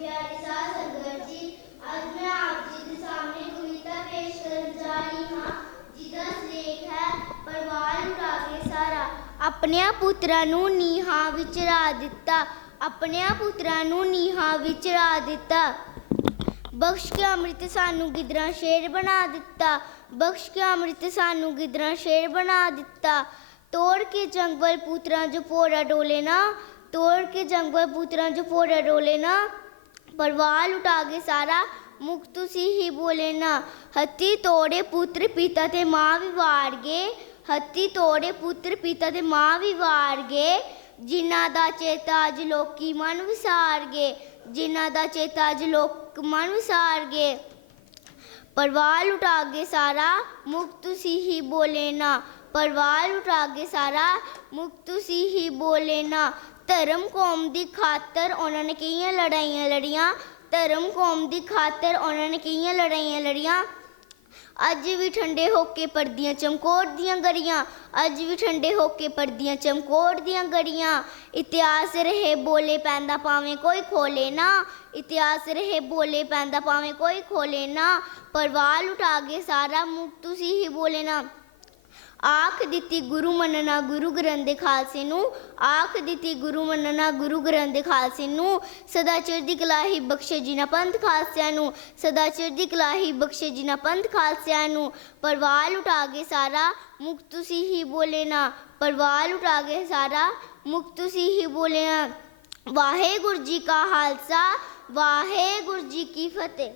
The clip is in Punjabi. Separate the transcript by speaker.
Speaker 1: ਪਿਆਰੇ ਸਾਧ ਸੰਗਤ ਜੀ, ਅੱਜ ਮੈਂ ਆਪ ਜੀ ਦੇ ਸਾਹਮਣੇ ਕਵਿਤਾ ਪੇਸ਼ ਕਰਨ ਜਾ ਰਹੀ ਹਾਂ, ਜਿਹਦਾ ਲੇਖ ਹੈ ਪਰਵਾਰ ਉਡਾ ਸਾਰਾ। ਆਪਣਿਆਂ ਪੁੱਤਰਾਂ ਨੂੰ ਨੀਹਾਂ ਵਿੱਚ ਰਾ ਦਿੱਤਾ, ਆਪਣਿਆਂ ਪੁੱਤਰਾਂ ਨੂੰ ਨੀਹਾਂ ਵਿੱਚ ਰਾ ਦਿੱਤਾ। ਬਖਸ਼ ਕੇ ਅੰਮ੍ਰਿਤ ਸਾਨੂੰ ਗਿਦਰਾਂ ਸ਼ੇਰ ਬਣਾ ਦਿੱਤਾ, ਬਖਸ਼ ਕੇ ਅੰਮ੍ਰਿਤ ਸਾਨੂੰ ਗਿਦਰਾਂ ਸ਼ੇਰ ਬਣਾ ਦਿੱਤਾ। ਤੋੜ ਕੇ ਜੰਗਲ ਪੁੱਤਰਾਂ ਜੋ ਪੋੜਾ ਡੋਲੇ ਨਾ, ਤੋੜ ਕੇ ਜੰਗਲ ਪੁੱਤਰਾਂ ਜੋ ਪੋੜਾ ਡੋਲੇ ਨਾ ਪਰਵਾਲ ਉਠਾ ਕੇ ਸਾਰਾ ਮੁਖ ਤੁਸੀਂ ਹੀ ਬੋਲੇ ਨਾ। ਹੱਤੀ ਤੋੜੇ ਪੁੱਤਰ ਪਿਤਾ ਤੇ ਮਾਂ ਵੀ ਵਾਰ ਗਏ। ਹੱਤੀ ਤੋੜੇ ਪੁੱਤਰ ਪਿਤਾ ਤੇ ਮਾਂ ਵੀ ਵਾਰ ਗਏ। ਜਿਨ੍ਹਾਂ ਦਾ ਚੇਤਾ ਅੱਜ ਲੋਕੀ ਮਨ ਵਿਸਾਰ ਗਏ। ਜਿਨ੍ਹਾਂ ਦਾ ਚੇਤਾ ਅੱਜ ਲੋਕ ਮਨ ਵਿਸਾਰ ਗਏ। ਪਰਵਾਲ ਉਠਾ ਕੇ ਸਾਰਾ ਮੁਖ ਤੁਸੀਂ ਹੀ ਬੋਲੇ ਨਾ। ਪਰਵਾਲ ਉਠਾ ਕੇ ਸਾਰਾ ਮੁਖ ਤੁਸੀਂ ਹੀ ਬੋਲੇ ਨਾ ਧਰਮ ਕੌਮ ਦੀ ਖਾਤਰ ਉਹਨਾਂ ਨੇ ਕਈਆਂ ਲੜਾਈਆਂ ਲੜੀਆਂ ਧਰਮ ਕੌਮ ਦੀ ਖਾਤਰ ਉਹਨਾਂ ਨੇ ਕਈਆਂ ਲੜਾਈਆਂ ਲੜੀਆਂ ਅੱਜ ਵੀ ਠੰਡੇ ਹੋ ਕੇ ਪਰਦੀਆਂ ਚਮਕੌਰ ਦੀਆਂ ਗੜੀਆਂ ਅੱਜ ਵੀ ਠੰਡੇ ਹੋ ਕੇ ਪਰਦੀਆਂ ਚਮਕੌਰ ਦੀਆਂ ਗੜੀਆਂ ਇਤਿਹਾਸ ਰਹੇ ਬੋਲੇ ਪੈਂਦਾ ਭਾਵੇਂ ਕੋਈ ਖੋਲੇ ਨਾ ਇਤਿਹਾਸ ਰਹੇ ਬੋਲੇ ਪੈਂਦਾ ਭਾਵੇਂ ਕੋਈ ਖੋਲੇ ਨਾ ਪਰਵਾਲ ਉਠਾ ਕੇ ਸਾਰਾ ਮੁਖ ਤੁਸੀਂ ਹੀ ਬੋਲੇ ਨਾ ਆਖ ਦਿੱਤੀ ਗੁਰੂ ਮੰਨਣਾ ਗੁਰੂ ਗ੍ਰੰਥ ਦੇ ਖਾਲਸੇ ਨੂੰ, ਆਖ ਦਿੱਤੀ ਗੁਰੂ ਮੰਨਣਾ ਗੁਰੂ ਗ੍ਰੰਥ ਦੇ ਖਾਲਸੇ ਨੂੰ, ਸਦਾ ਚੜ੍ਹਦੀ ਕਲਾ ਹੀ ਬਖਸ਼ੇ ਜਿਨਾ ਪੰਥ ਖਾਲਸਿਆਂ ਨੂੰ, ਸਦਾ ਚੜ੍ਹਦੀ ਕਲਾ ਹੀ ਬਖਸ਼ੇ ਜਿਨਾ ਪੰਥ ਖਾਲਸਿਆਂ ਨੂੰ, ਪਰਵਾਲ ਉਠਾ ਕੇ ਸਾਰਾ ਮੁਖ ਤੁਸੀਂ ਹੀ ਬੋਲੇ ਨਾ, ਪਰਵਾਲ ਉਠਾ ਕੇ ਸਾਰਾ ਮੁਖ ਤੁਸੀਂ ਹੀ ਬੋਲੇ ਨਾ। ਵਾਹਿਗੁਰੂ ਜੀ ਕਾ ਖਾਲਸਾ, ਵਾਹਿਗੁਰੂ ਜੀ ਕੀ ਫਤਿਹ।